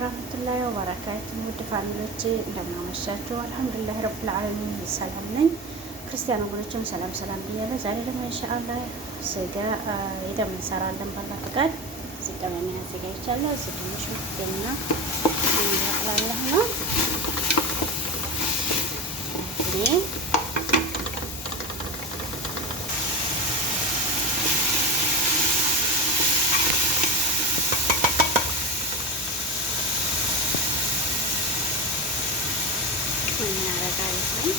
ወራህመቱላሂ ወበረካቱ። ውድ ፋሚሊዎቼ እንደምን አመሻችሁ? አልሐምዱሊላህ ረብል ዓለሚን ሰላም ነኝ። ክርስቲያን ወገኖችም ሰላም ሰላም ብያለሁ። ዛሬ ደግሞ ኢንሻአላህ ስጋ የደም እንሰራለን ባላ ፈቃድ እዚህ ጋር ምን ያዘጋጃለሁ። እዚህ ደግሞ ሽንኩርትና እንያቅላለሁ ነው እናደርጋለን።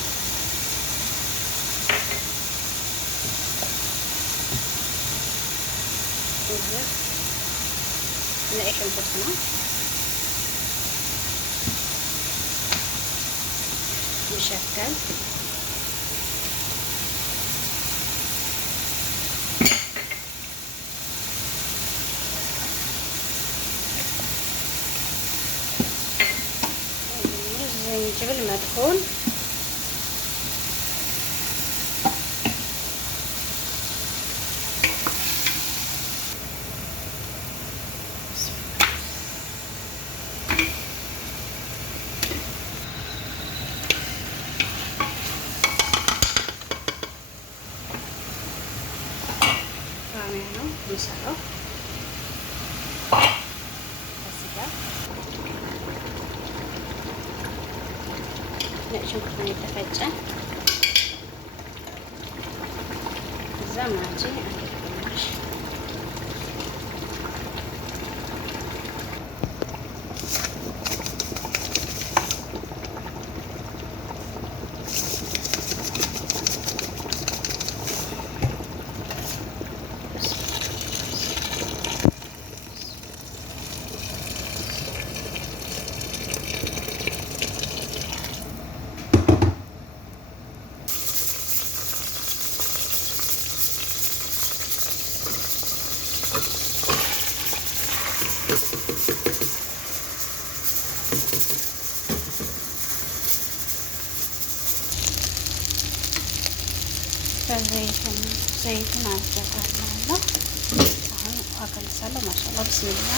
ነጭ ሽንኩርት ነው ይሸካል። ዝንጅብል መጥፎን ባሚያ ነው የሚሰራው። ነጭ ሽንኩርት ነው የተፈጨ። እዛ ማጂ አንደኛሽ ዘይቱን አዘጋጃለሁ። አሁን ውሃ ከልሳለሁ። ማሻአላ ብስሚላ።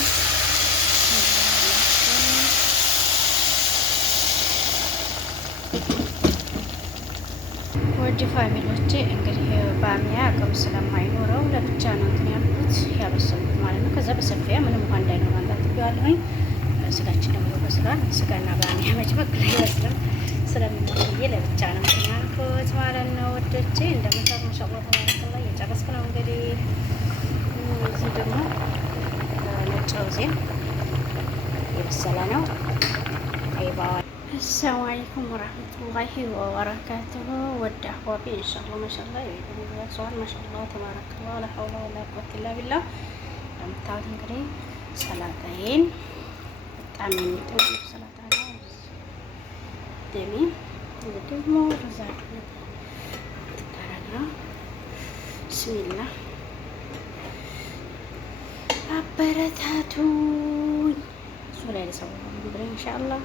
ወዲ ፋሚሊዎቼ እንግዲህ ባሚያ አቅም ስለማይኖረው ለብቻ ነው እንትን ያልኩት ያበሰልኩት ማለት ነው። ከዛ በሰፊያ ምንም ውሃ እንዳይኖር አንዳትብያለሁኝ። ስጋችን ደግሞ በስሏል። ስጋና ባሚያ መጭመቅ ላይ ይወስዳል ስለምንቆይ ለብቻ ነው እንትን ያልኩት ማለት ነው። ወዶቼ እንደምታውቁ ማሻአላ ተባረከላ እየጨረስኩ ነው እንግዲህ። እዚህ ደግሞ ነጭ ሩዝን የበሰለ ነው አይባው። አሰላሙ አለይኩም ወራህመቱላሂ ወበረካቱሁ። ወደ አህባቢ ኢንሻአላህ ማሻአላ ይያሰዋል። ማሻአላ ተባረከላ ላ ሐውለ ወላ ቁወተ ኢላ ቢላህ። እንደምታውቁት እንግዲህ ሰላጣዬን በጣም የሚጥም ሰላጣ ነው። ደሚ ደግሞ ሩዛት ተራራ ብስሚላ አበረታቱኝ። ሱላ ለሰው ነው ኢንሻአላህ